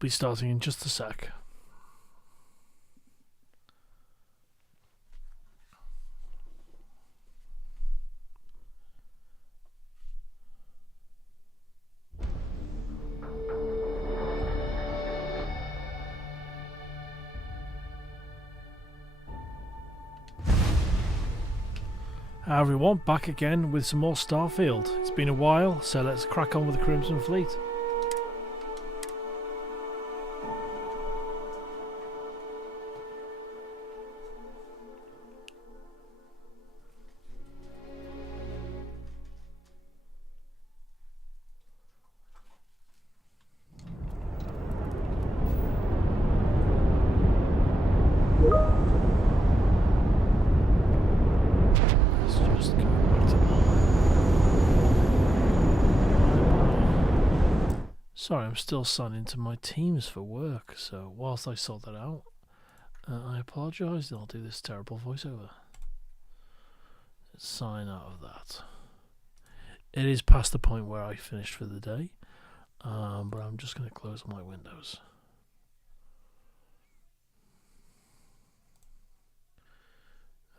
be starting in just a sec. Hi everyone, back again with some more Starfield. It's been a while, so let's crack on with the Crimson Fleet. Sorry, I'm still signing into my Teams for work, so whilst I sort that out, I apologise and I'll do this terrible voiceover. Let's sign out of that. It is past the point where I finished for the day, but I'm just going to close all my windows.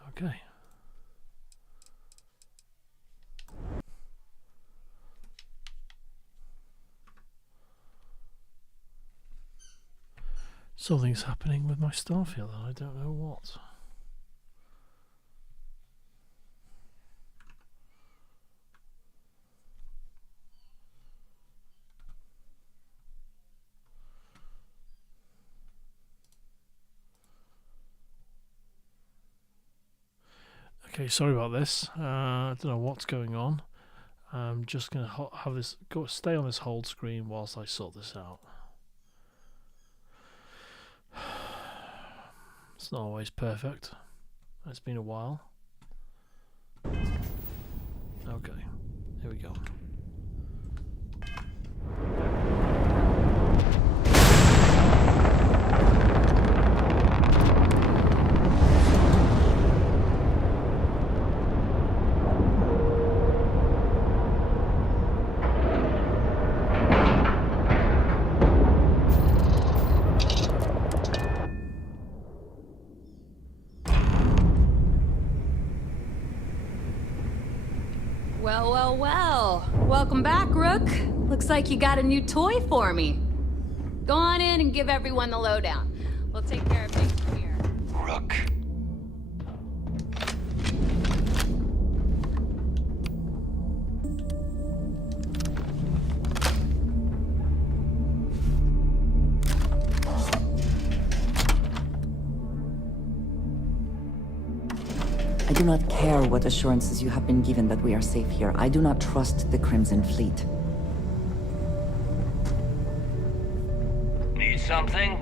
Okay. Something's happening with my Starfield and I don't know what. Okay, sorry about this. I don't know what's going on. I'm just going to have this stay on this hold screen whilst I sort this out. It's not always perfect. It's been a while. Okay, here we go. Well. Welcome back, Rook. Looks like you got a new toy for me. Go on in and give everyone the lowdown. We'll take care of things from here. Rook. I do not care what assurances you have been given that we are safe here. I do not trust the Crimson Fleet. Need something?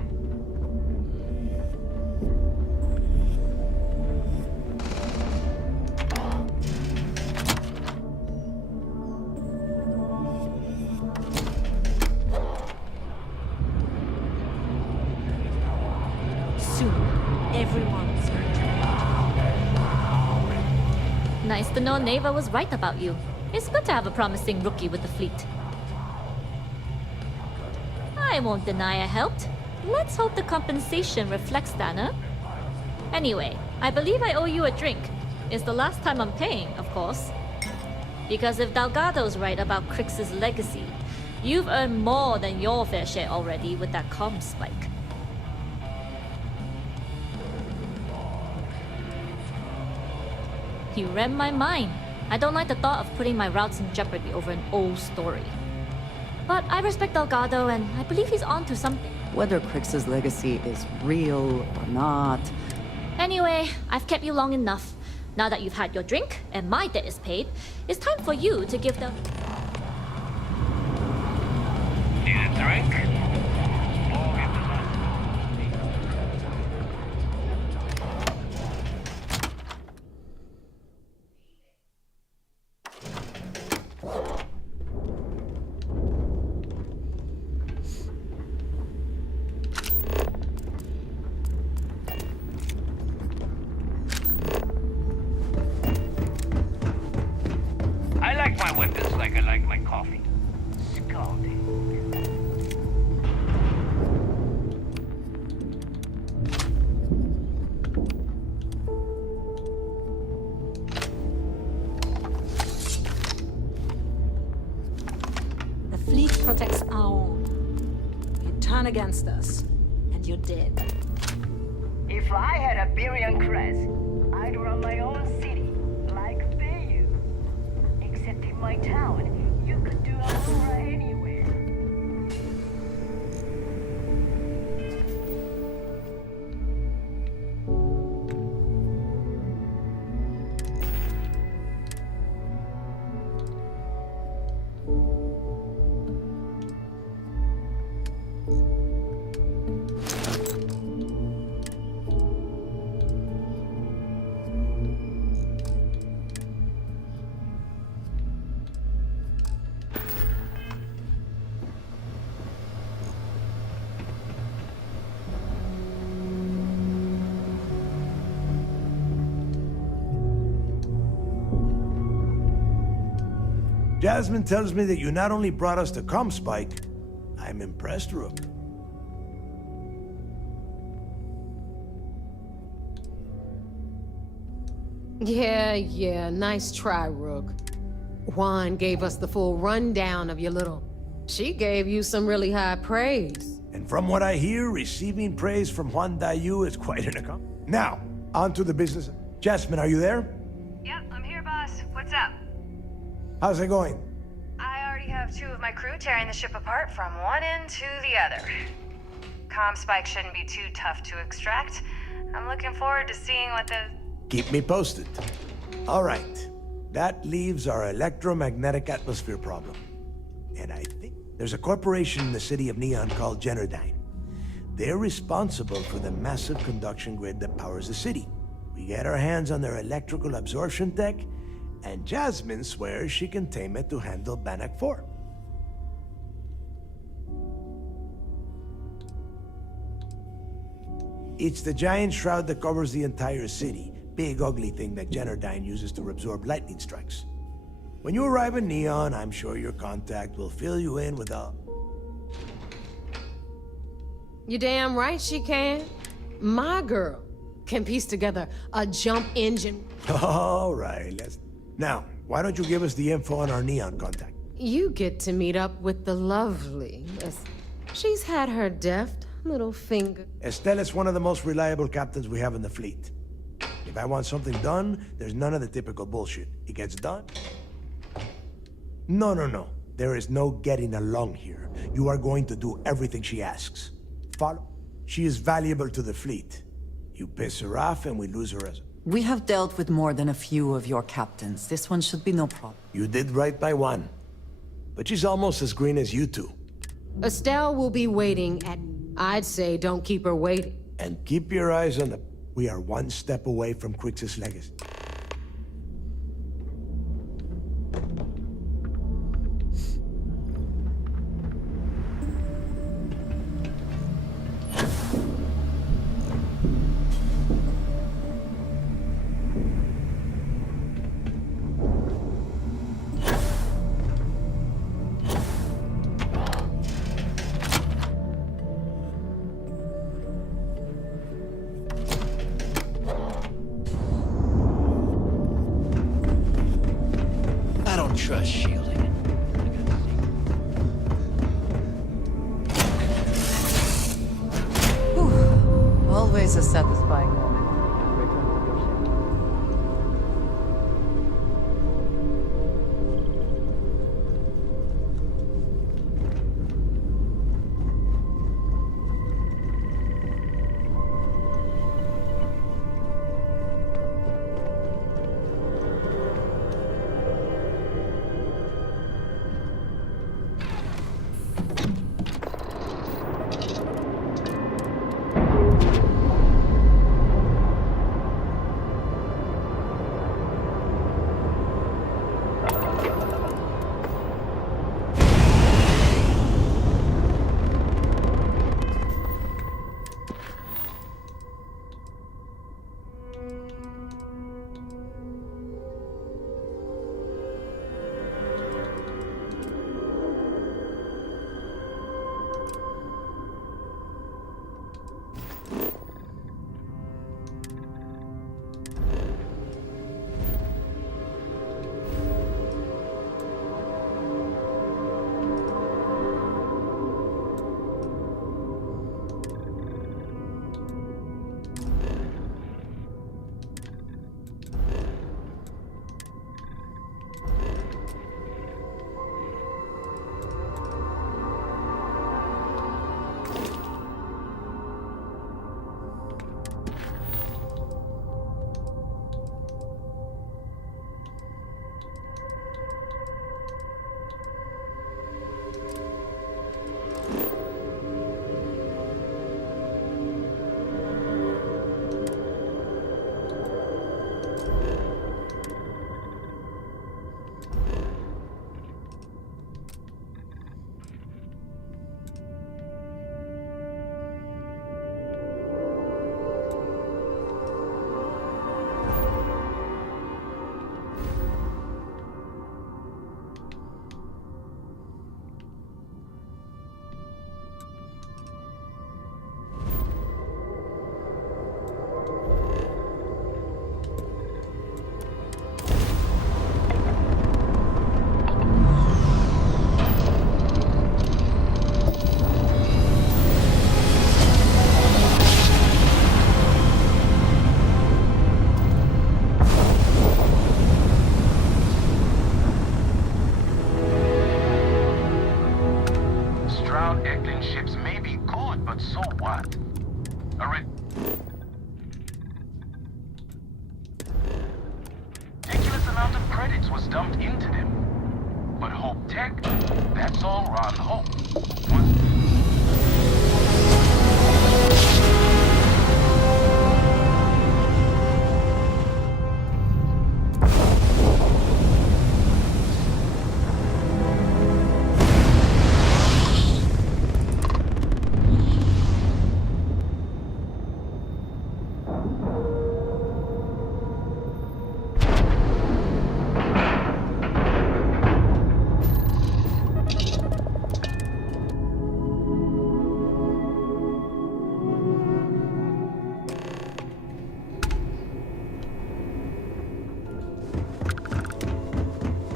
Soon, everyone's going to. Nice to know Neva was right about you. It's good to have a promising rookie with the fleet. I won't deny I helped. Let's hope the compensation reflects that, huh? Anyway, I believe I owe you a drink. It's the last time I'm paying, of course. Because if Delgado's right about Crix's legacy, you've earned more than your fair share already with that comm spike. You read my mind. I don't like the thought of putting my routes in jeopardy over an old story. But I respect Delgado, and I believe he's onto something. Whether Crix's legacy is real or not... Anyway, I've kept you long enough. Now that you've had your drink, and my debt is paid, it's time for you to give the... Need a drink? I like my weapons like I like my coffee. Scalding. against us, and you're dead. If I had a billion crest, I'd run my own city, like Bayou. Except in my town, you could do Aurora anywhere. Jasmine tells me that you not only brought us the Comspike, I'm impressed, Rook. Yeah, nice try, Rook. Juan gave us the full rundown of your little... She gave you some really high praise. And from what I hear, receiving praise from Juan Dayu is quite an accomplishment. Now, on to the business. Jasmine, are you there? Yep, I'm here, boss. What's up? How's it going? I already have 2 of my crew tearing the ship apart from one end to the other. Comspike shouldn't be too tough to extract. I'm looking forward to seeing what the... Keep me posted. All right. That leaves our electromagnetic atmosphere problem. And I think there's a corporation in the city of Neon called Generdyne. They're responsible for the massive conduction grid that powers the city. We get our hands on their electrical absorption tech, and Jasmine swears she can tame it to handle Bannock 4. It's the giant shroud that covers the entire city. Big ugly thing that Generdyne uses to absorb lightning strikes. When you arrive in Neon, I'm sure your contact will fill you in with a... You damn right she can. My girl can piece together a jump engine. All right, let's... Now, why don't you give us the info on our Neon contact? You get to meet up with the lovely. She's had her deft little finger. Estelle is one of the most reliable captains we have in the fleet. If I want something done, there's none of the typical bullshit. It gets done. No. There is no getting along here. You are going to do everything she asks. Follow? She is valuable to the fleet. You piss her off and we lose her as... We have dealt with more than a few of your captains. This one should be no problem. You did right by one. But she's almost as green as you two. Estelle will be waiting at... I'd say don't keep her waiting. And keep your eyes on the... We are one step away from Crixus' legacy. Trust shielding. Whew. Always a satisfying moment. Return to your ship. but so what? Ridiculous amount of credits was dumped into them. But Hope Tech, that's all Ron Hope.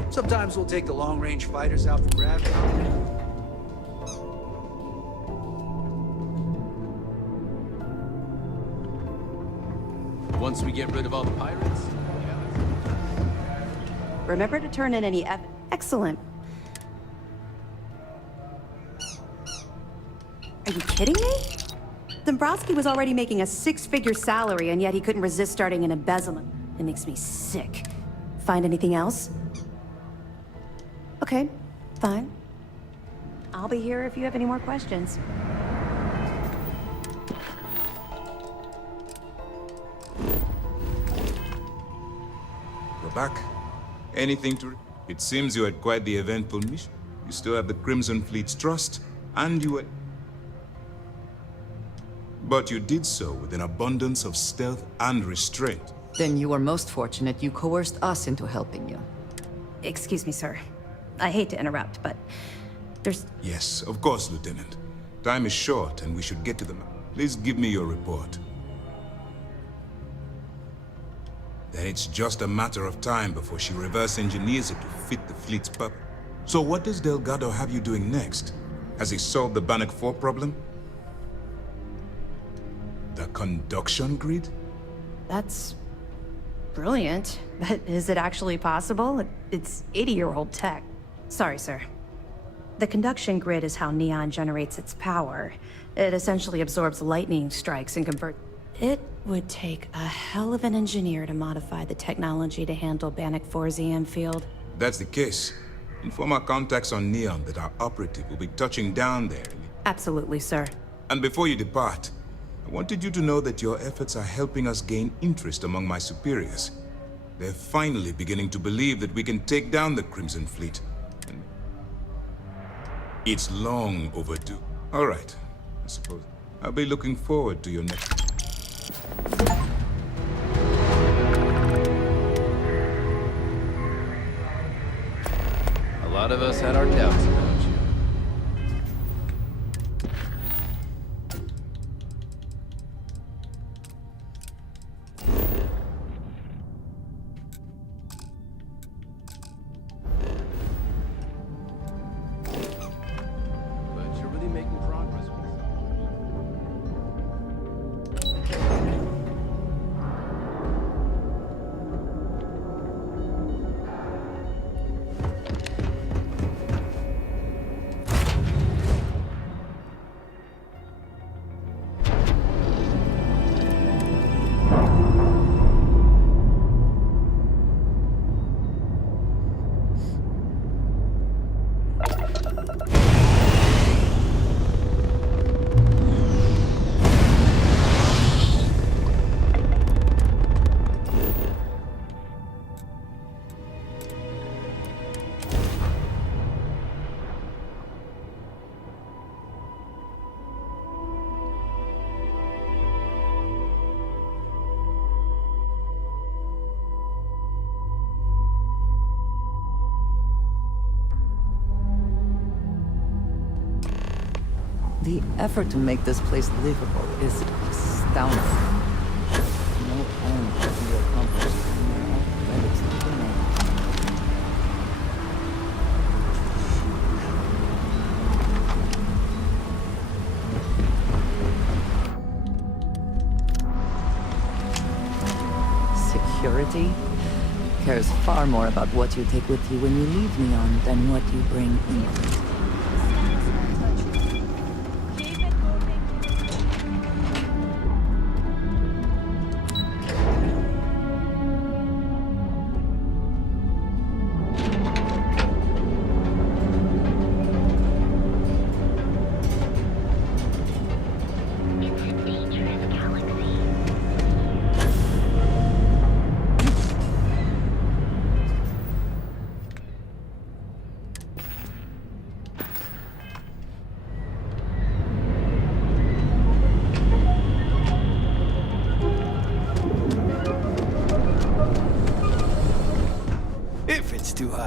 Sometimes we'll take the long-range fighters out for gravity. Once we get rid of all the pirates? Remember to turn in any Excellent. Are you kidding me? Dombrowski was already making a 6-figure salary, and yet he couldn't resist starting an embezzlement. It makes me sick. Find anything else? Okay, fine. I'll be here if you have any more questions. We're back. Anything to... It seems you had quite the eventful mission. You still have the Crimson Fleet's trust, and you were... But you did so with an abundance of stealth and restraint. Then you were most fortunate you coerced us into helping you. Excuse me, sir. I hate to interrupt, but there's... Yes, of course, Lieutenant. Time is short, and we should get to them. Please give me your report. Then it's just a matter of time before she reverse engineers it to fit the fleet's purpose. So what does Delgado have you doing next? Has he solved the Bannock 4 problem? The conduction grid? That's brilliant, but is it actually possible? It's 80-year-old tech. Sorry, sir. The conduction grid is how Neon generates its power. It essentially absorbs lightning strikes and converts... It would take a hell of an engineer to modify the technology to handle Bannock 4's EM field. If that's the case, inform our contacts on Neon that our operative will be touching down there. Absolutely, sir. And before you depart, I wanted you to know that your efforts are helping us gain interest among my superiors. They're finally beginning to believe that we can take down the Crimson Fleet. And it's long overdue. All right, I suppose I'll be looking forward to your next... A lot of us had our doubts about you. But you're really making progress with it. The effort to make this place livable is astounding. No end can be accomplished in their athletics domain. Security cares far more about what you take with you when you leave Neon than what you bring in.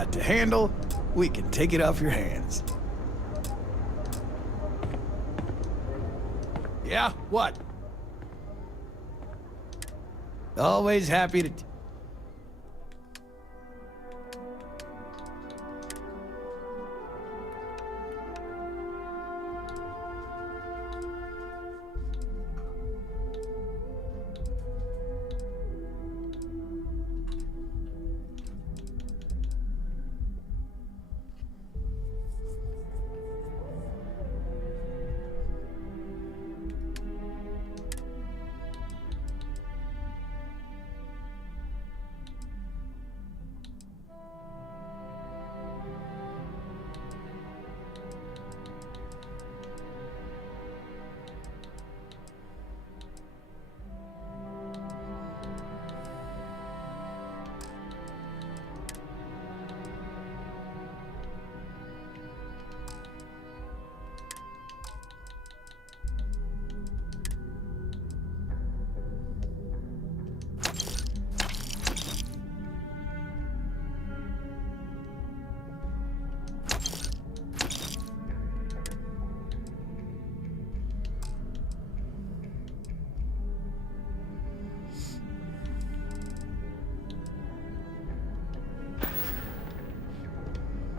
got to handle, we can take it off your hands. Yeah, what? Always happy to...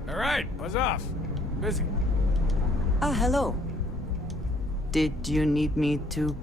All right, buzz off. Busy. Ah, hello. Did you need me to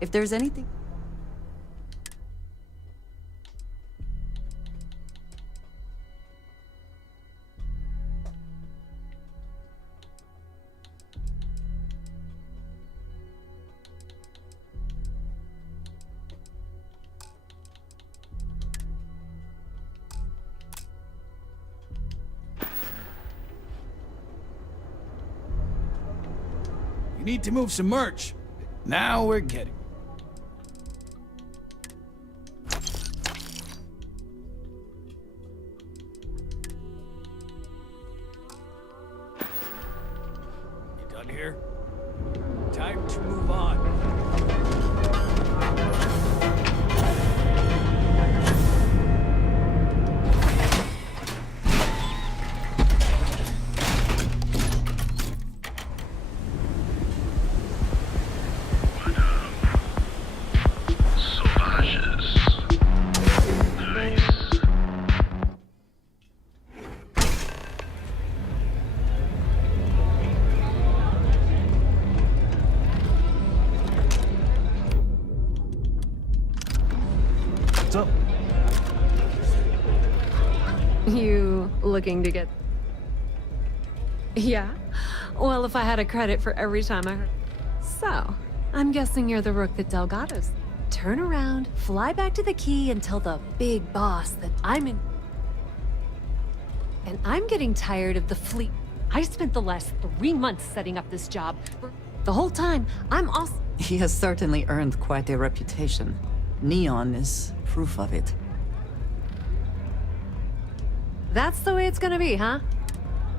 If there's anything... You need to move some merch. Now we're getting... Here. Time to move on. You looking to get... Yeah? Well, if I had a credit for every time I heard... So, I'm guessing you're the rook that Delgado's... Turn around, fly back to the key and tell the big boss that I'm in... And I'm getting tired of the fleet. I spent the last 3 months setting up this job. The whole time, I'm also... He has certainly earned quite a reputation. Neon is proof of it. That's the way it's gonna be, huh?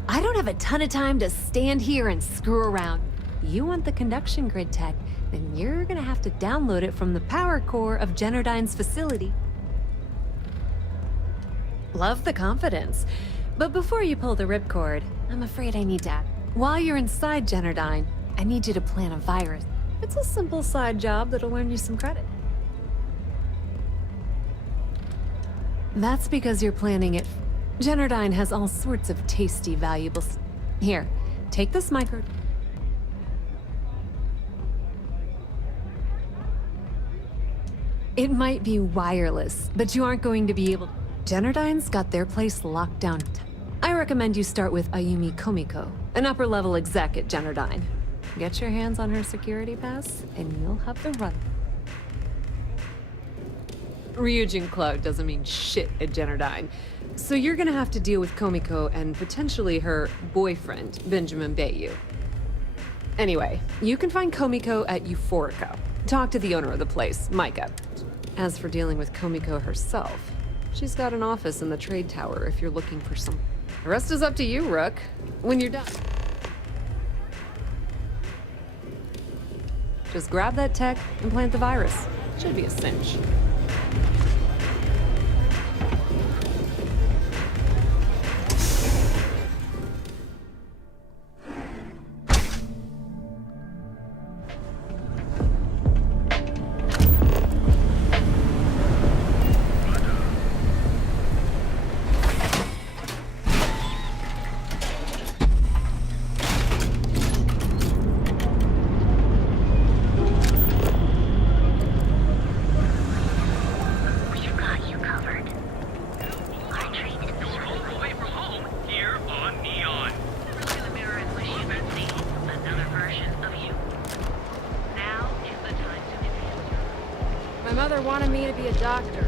I don't have a ton of time to stand here and screw around. You want the conduction grid tech, then you're gonna have to download it from the power core of Generdyne's facility. Love the confidence. But before you pull the ripcord, I'm afraid I need to... While you're inside Generdyne, I need you to plant a virus. It's a simple side job that'll earn you some credit. That's because you're planning it. Generdyne has all sorts of tasty, valuable... Here, take this micro... It might be wireless, but you aren't going to be able... Generdyne's got their place locked down. I recommend you start with Ayumi Komiko, an upper-level exec at Generdyne. Get your hands on her security pass, and you'll have the run. Ryujin Cloud doesn't mean shit at Generdyne, so you're gonna have to deal with Komiko and potentially her boyfriend, Benjamin Bayou. Anyway, you can find Komiko at Euphorico. Talk to the owner of the place, Micah. As for dealing with Komiko herself, she's got an office in the trade tower if you're looking for some... The rest is up to you, Rook. When you're done. Just grab that tech and plant the virus. Should be a cinch. My mother wanted me to be a doctor.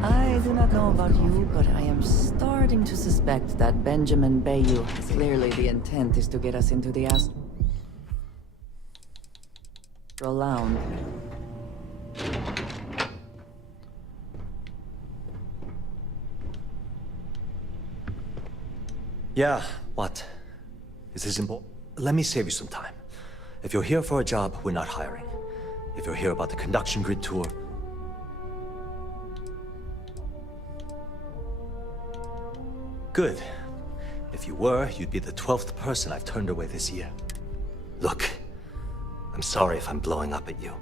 I do not know about you, but I am starting to suspect that Benjamin Bayou, clearly the intent is to get us into the astral lounge. Yeah, what? Is this important? Let me save you some time. If you're here for a job, we're not hiring. If you're here about the conduction grid tour... Good. If you were, you'd be the 12th person I've turned away this year. Look, I'm sorry if I'm blowing up at you,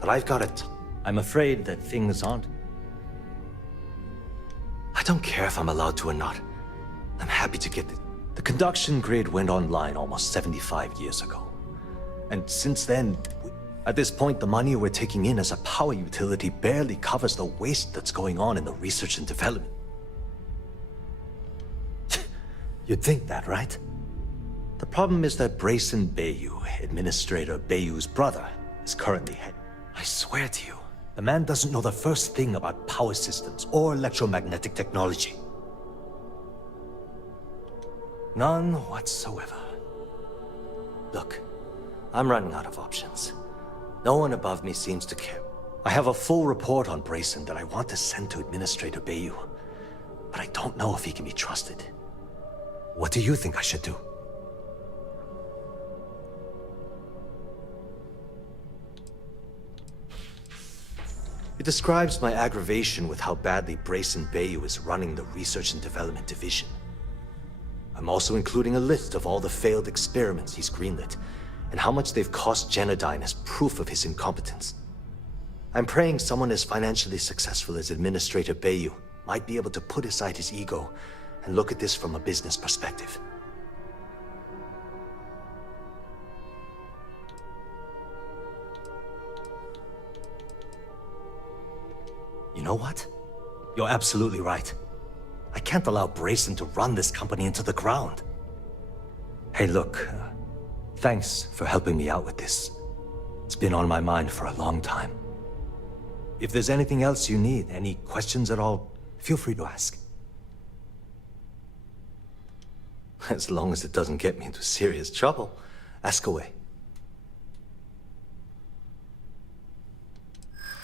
but I've got it. I'm afraid that things aren't... I don't care if I'm allowed to or not. I'm happy to get it. The conduction grid went online almost 75 years ago. And since then, at this point, the money we're taking in as a power utility barely covers the waste that's going on in the research and development. You'd think that, right? The problem is that Brayson Bayou, Administrator Bayou's brother, is currently head. I swear to you, the man doesn't know the first thing about power systems or electromagnetic technology. None whatsoever. Look, I'm running out of options. No one above me seems to care. I have a full report on Brayson that I want to send to Administrator Bayou, but I don't know if he can be trusted. What do you think I should do? It describes my aggravation with how badly Brayson Bayou is running the Research and Development Division. I'm also including a list of all the failed experiments he's greenlit, and how much they've cost Generdyne as proof of his incompetence. I'm praying someone as financially successful as Administrator Bayou might be able to put aside his ego and look at this from a business perspective. You know what? You're absolutely right. I can't allow Brayson to run this company into the ground. Hey, look, thanks for helping me out with this. It's been on my mind for a long time. If there's anything else you need, any questions at all, feel free to ask. As long as it doesn't get me into serious trouble, ask away.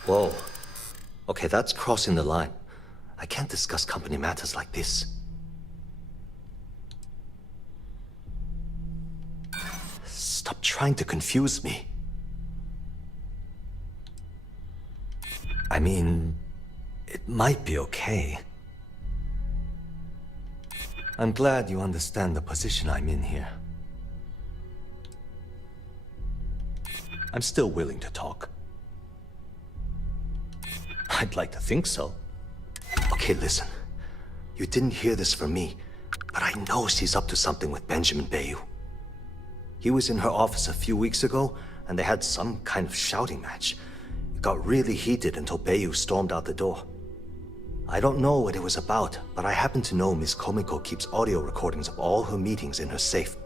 Whoa. Okay, that's crossing the line. I can't discuss company matters like this. Stop trying to confuse me. I mean, it might be okay. I'm glad you understand the position I'm in here. I'm still willing to talk. I'd like to think so. Okay, listen. You didn't hear this from me, but I know she's up to something with Benjamin Bayou. He was in her office a few weeks ago, and they had some kind of shouting match. It got really heated until Bayou stormed out the door. I don't know what it was about, but I happen to know Miss Komiko keeps audio recordings of all her meetings in her safe.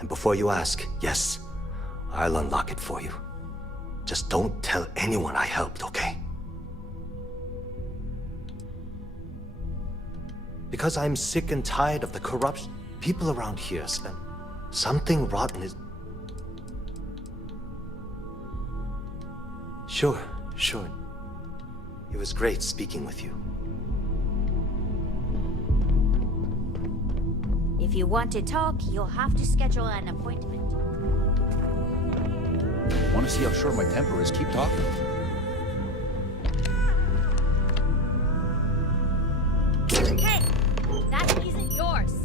And before you ask, yes, I'll unlock it for you. Just don't tell anyone I helped, okay? Because I'm sick and tired of the corruption. People around here spend something rotten is... Sure. It was great speaking with you. If you want to talk, you'll have to schedule an appointment. Want to see how short my temper is? Keep talking. Hey! That isn't yours!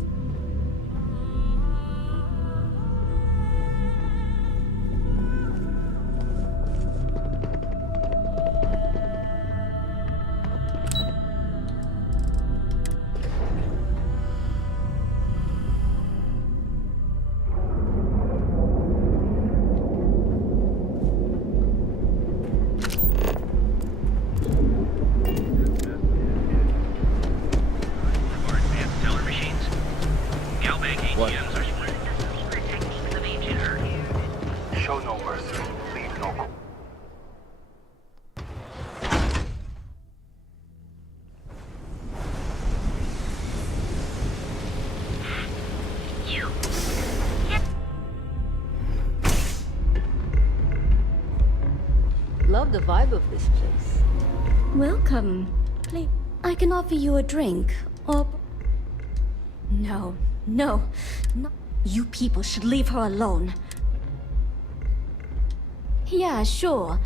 Love the vibe of this place. Welcome. Please, I can offer you a drink, or... No. You people should leave her alone. Yeah, sure.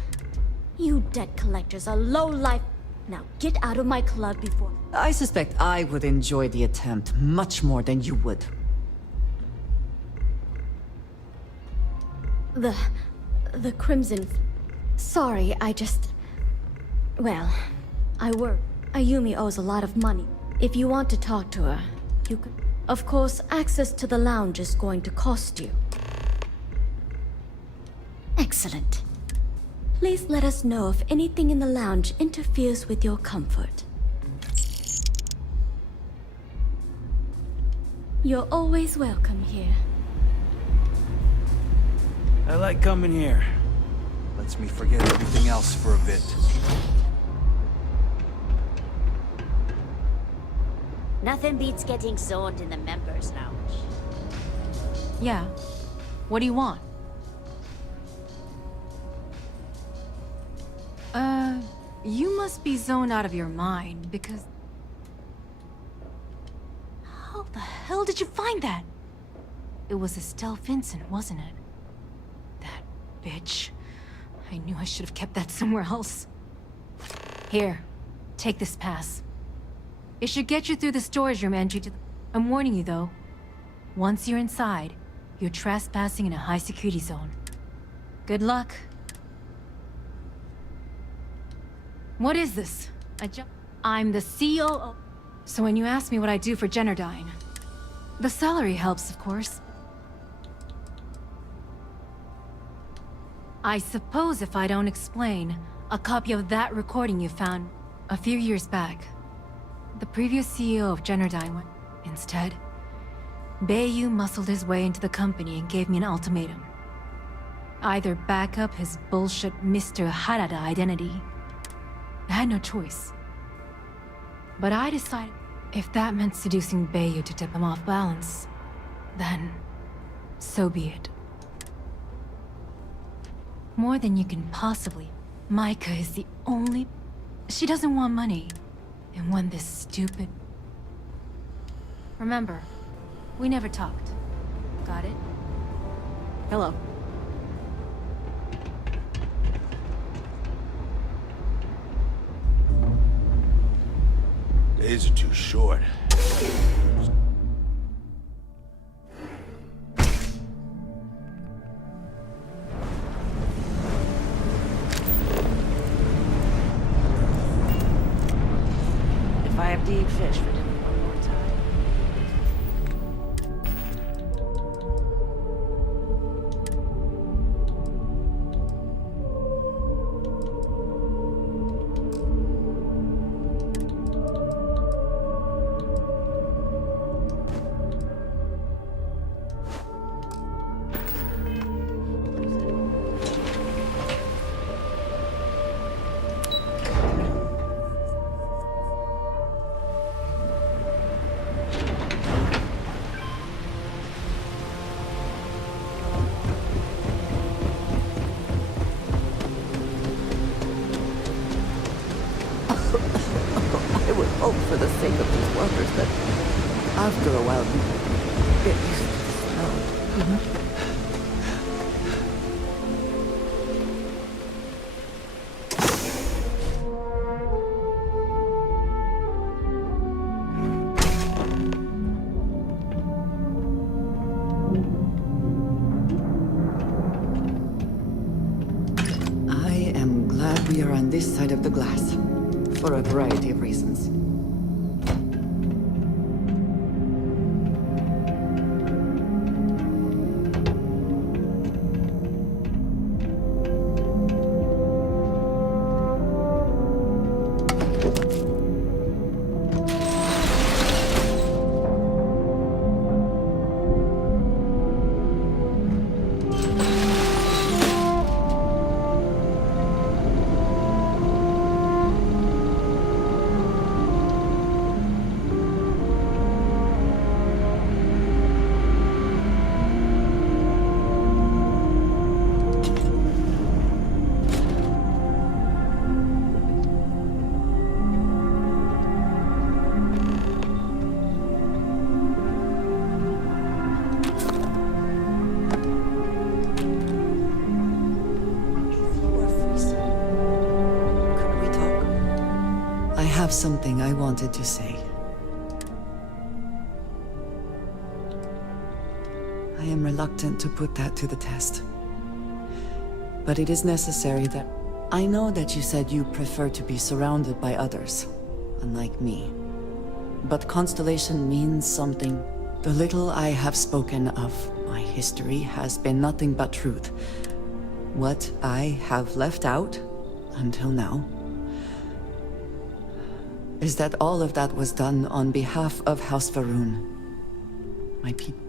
You debt collectors are low-life. Now get out of my club before... I suspect I would enjoy the attempt much more than you would. The Crimson... Sorry, I just... Well, Ayumi owes a lot of money. If you want to talk to her, you can... Of course, access to the lounge is going to cost you. Excellent. Please let us know if anything in the lounge interferes with your comfort. You're always welcome here. I like coming here. Lets me forget everything else for a bit. Nothing beats getting zoned in the members' lounge. Yeah. What do you want? You must be zoned out of your mind, because... How the hell did you find that? It was Estelle Vincent, wasn't it? That bitch. I knew I should have kept that somewhere else. Here, take this pass. It should get you through the storage room entry to the... I'm warning you, though. Once you're inside, you're trespassing in a high-security zone. Good luck. What is this? I'm the COO. So when you ask me what I do for Generdyne, the salary helps, of course. I suppose if I don't explain, a copy of that recording you found a few years back. The previous CEO of Generdyne went. Instead, Bayou muscled his way into the company and gave me an ultimatum. Either back up his bullshit Mr. Harada identity. I had no choice. But I decided if that meant seducing Bayou to tip him off balance, then so be it. More than you can possibly. Micah is the only... She doesn't want money. And when this stupid... Remember, we never talked. Got it? Hello. Days are too short. If I have to eat fish for dinner. others, but after a while, you get used to the smell. I am glad we are on this side of the glass, for a variety of reasons. I have something I wanted to say. I am reluctant to put that to the test. But it is necessary that... I know that you said you prefer to be surrounded by others, unlike me. But Constellation means something. The little I have spoken of my history has been nothing but truth. What I have left out, until now, is that all of that was done on behalf of House Va'ruun. My people.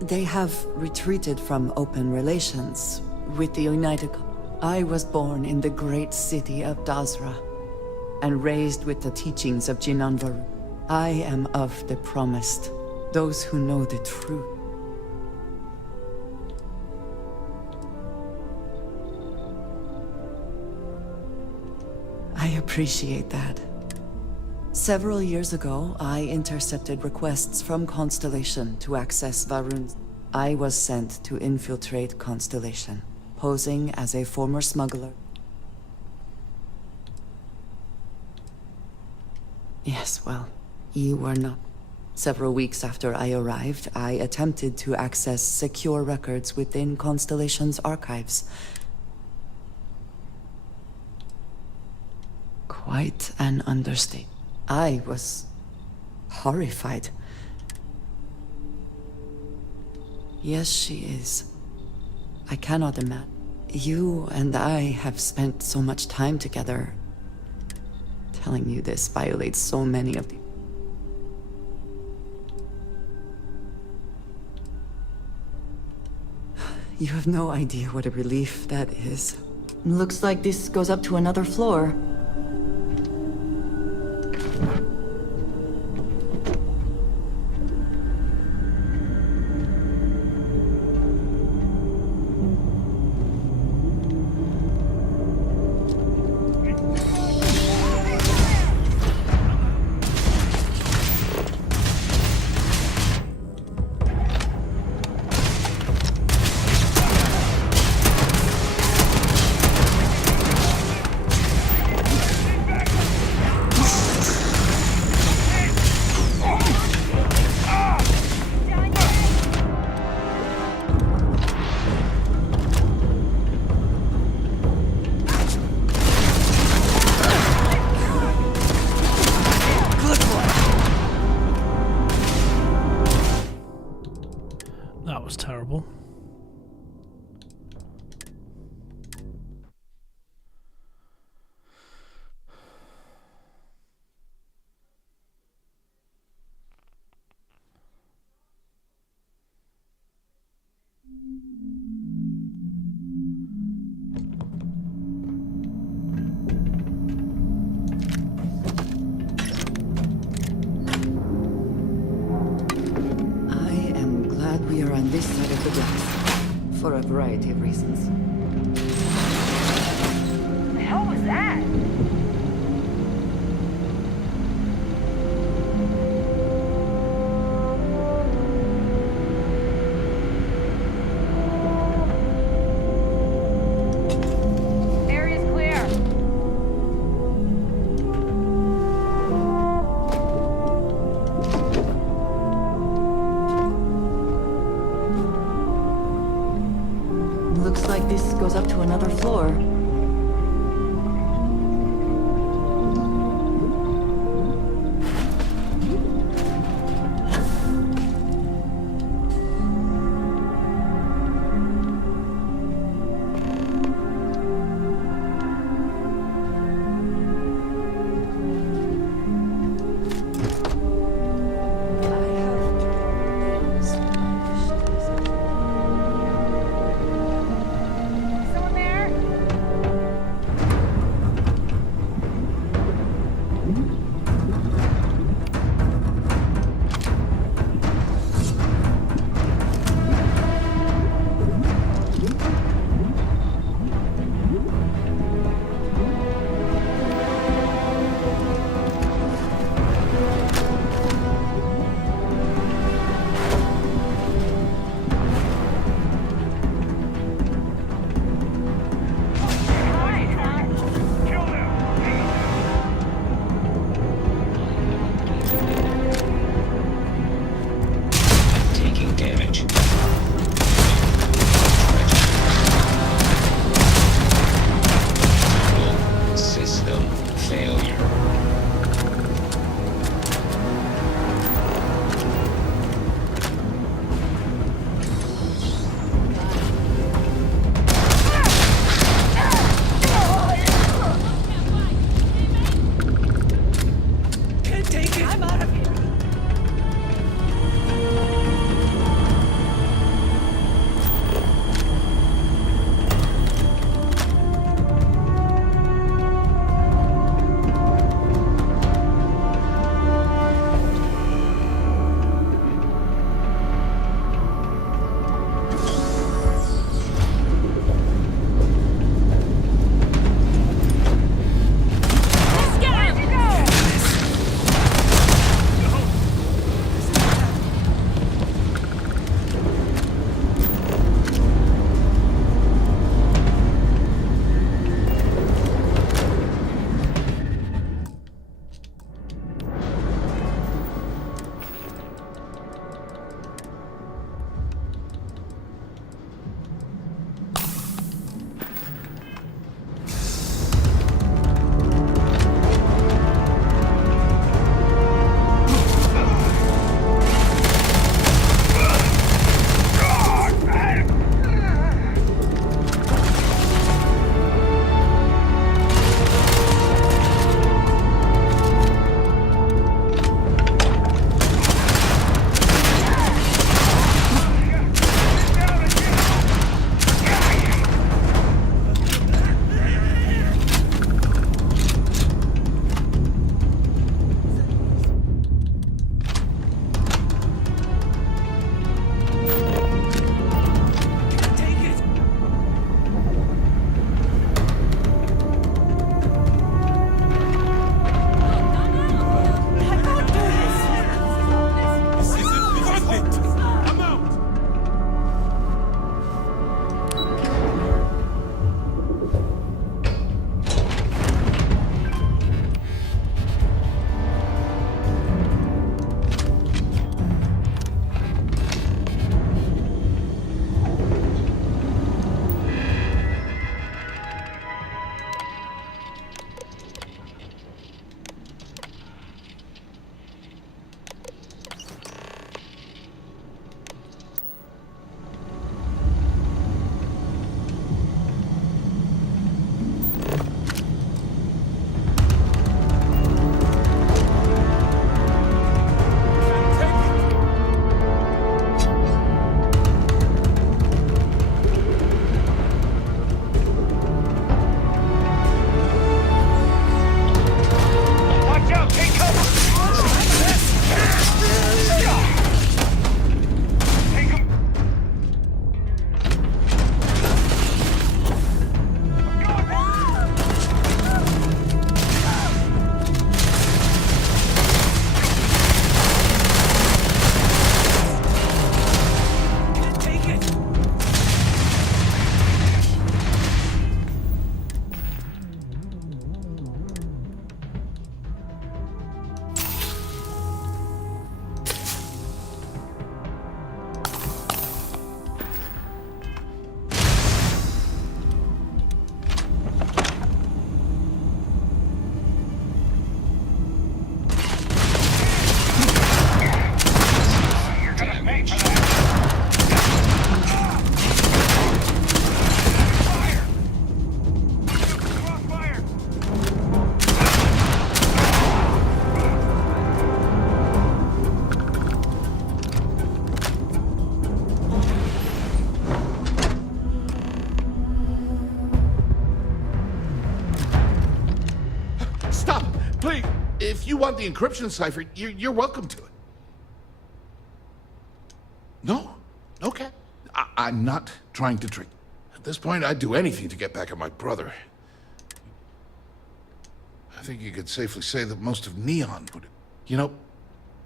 They have retreated from open relations with the United... I was born in the great city of Dazra, and raised with the teachings of Jinan Va'ruun. I am of the promised, those who know the truth. I appreciate that. Several years ago, I intercepted requests from Constellation to access Va'ruun. I was sent to infiltrate Constellation, posing as a former smuggler. Yes, well, you were not. Several weeks after I arrived, I attempted to access secure records within Constellation's archives. Quite an understatement. I was horrified. Yes, she is. I cannot imagine. You and I have spent so much time together. Telling you this violates so many of the... You have no idea what a relief that is. Looks like this goes up to another floor. Terrible. For a variety of reasons. What the hell was that? Area's clear. Looks like this the encryption cipher, you're welcome to it. No? Okay. I'm not trying to trick. At this point, I'd do anything to get back at my brother. I think you could safely say that most of Neon would... You know,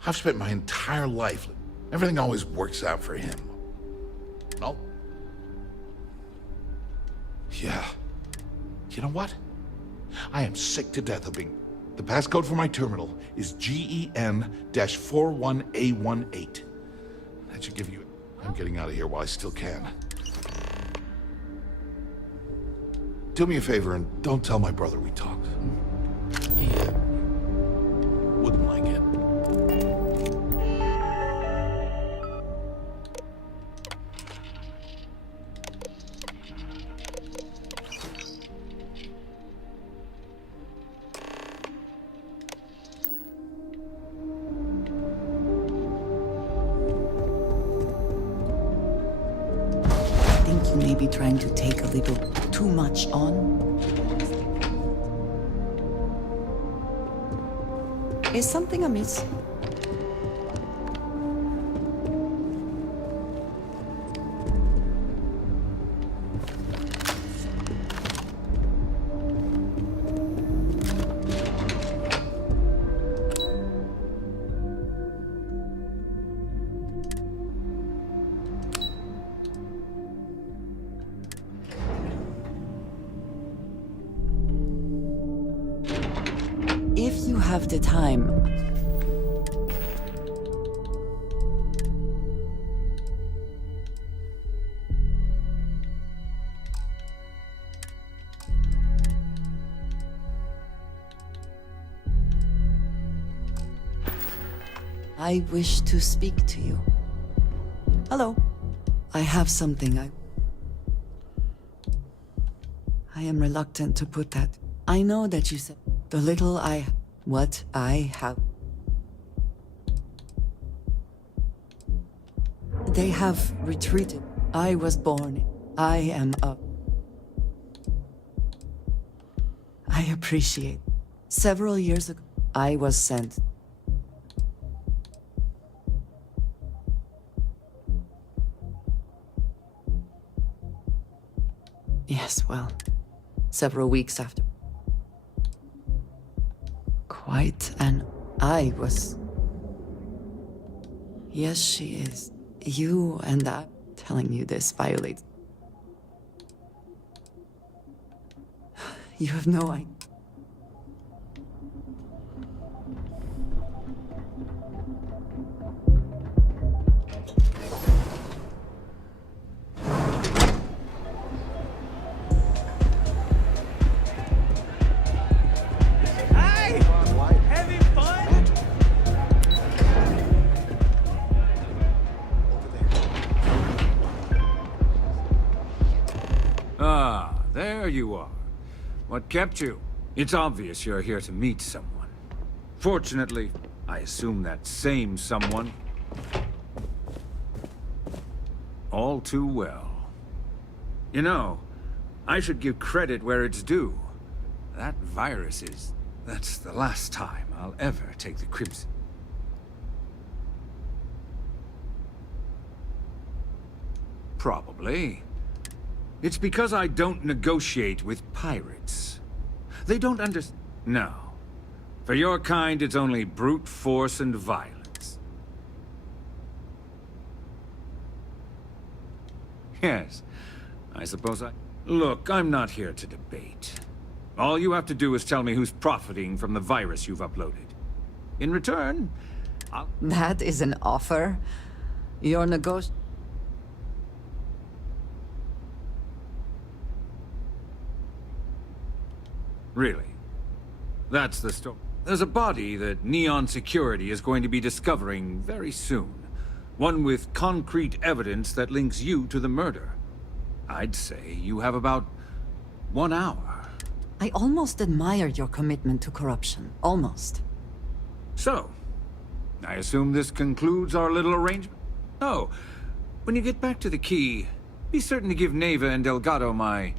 I've spent my entire life... Everything always works out for him. No? Yeah. You know what? I am sick to death of being... The passcode for my terminal is GEN-41A18. That should give you... I'm getting out of here while I still can. Do me a favor and don't tell my brother we talked. He wouldn't like it. You may be trying to take a little too much on. Is something amiss? If you have the time, I wish to speak to you. Hello. I have something I am reluctant to put that. I know that you said the little what I have. They have retreated. I was born. I am up. I appreciate. Several years ago, I was sent. Yes, well, several weeks after. Quite an... I was... Yes, she is. You and I... Telling you this violates... You have no idea. There you are. What kept you? It's obvious you're here to meet someone. Fortunately, I assume that same someone. All too well. You know, I should give credit where it's due. That virus is... That's the last time I'll ever take the Crimson. Probably. It's because I don't negotiate with pirates. They don't understand. No. For your kind, it's only brute force and violence. Yes. I suppose I... Look, I'm not here to debate. All you have to do is tell me who's profiting from the virus you've uploaded. In return, I'll... That is an offer? Your Really? That's the story. There's a body that Neon Security is going to be discovering very soon. One with concrete evidence that links you to the murder. I'd say you have about 1 hour. I almost admire your commitment to corruption. Almost. So, I assume this concludes our little arrangement? Oh, when you get back to the key, be certain to give Neva and Delgado my...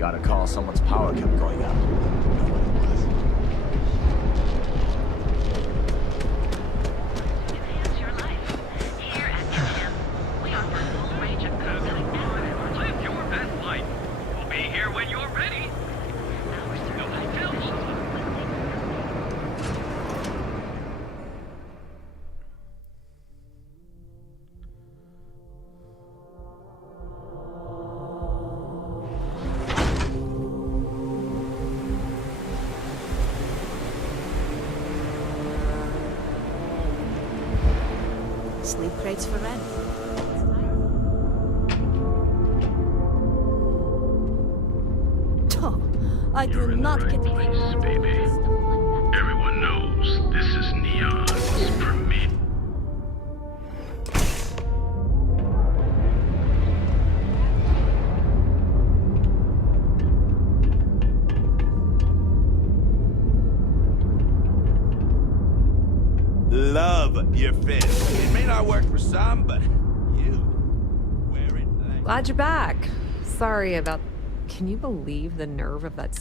Got a call someone's power kept going out. Know what it was. Enhance your life. Here at Mayhem, we offer a full range of live your best life. We'll be here when you're ready. Hours to go until Sleep crates for rent. Oh, I do not get Place, baby. Everyone knows this is Neon's premiere. Love your fist. It may not work for some, but you wear it like... Glad you're back. Sorry about... Can you believe the nerve of that...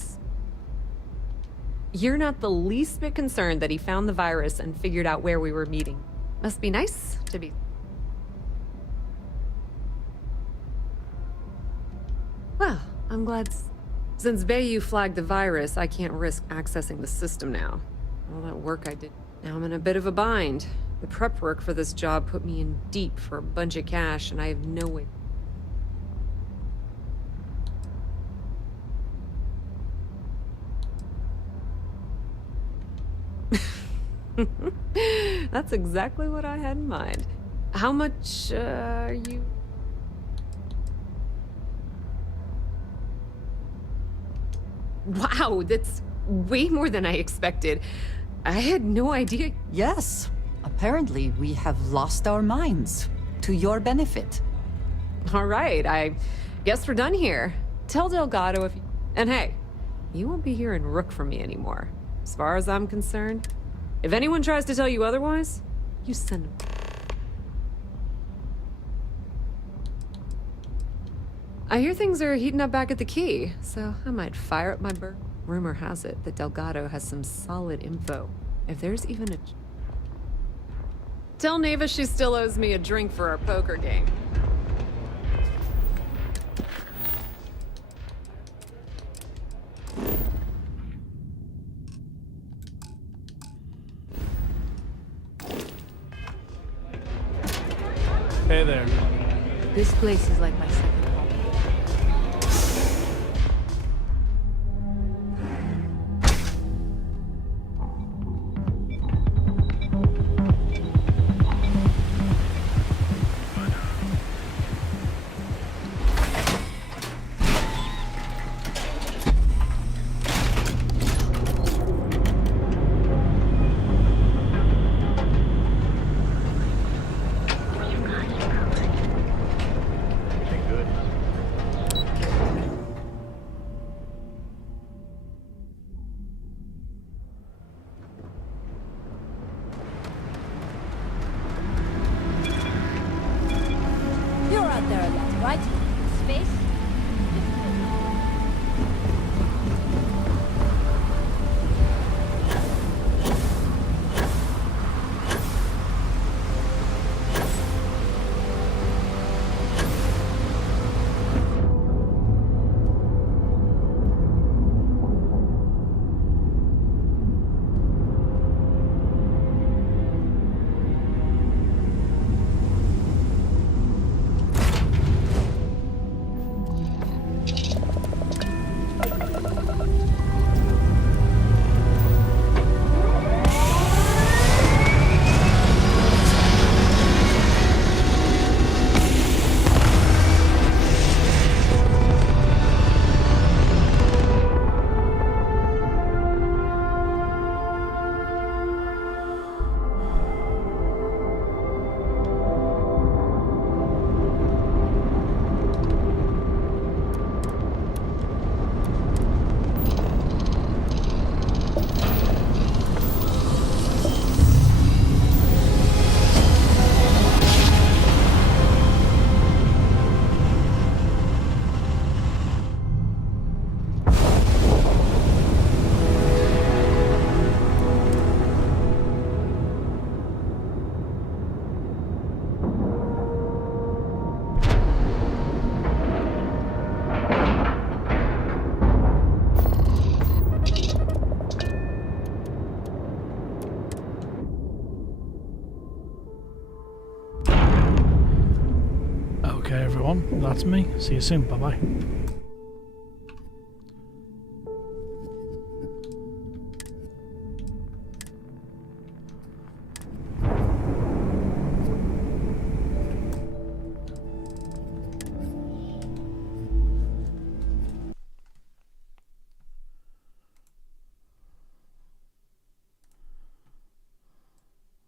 You're not the least bit concerned that he found the virus and figured out where we were meeting. Must be nice to be... Well, I'm glad... Since Bayou flagged the virus, I can't risk accessing the system now. All that work I did... Now I'm in a bit of a bind. The prep work for this job put me in deep for a bunch of cash, and I have no way... That's exactly what I had in mind. How much, are you... Wow, that's way more than I expected. I had no idea. Yes. Apparently, we have lost our minds. To your benefit. All right, I guess we're done here. Tell Delgado if you... And hey, you won't be hearing Rook from me anymore. As far as I'm concerned, if anyone tries to tell you otherwise, you send them. I hear things are heating up back at the Key, so I might fire up my bird. Rumor has it that Delgado has some solid info. If there's even a... Tell Neva she still owes me a drink for our poker game. Hey there. This place is like my second home. Anything good? Okay, everyone, that's me. See you soon. Bye bye.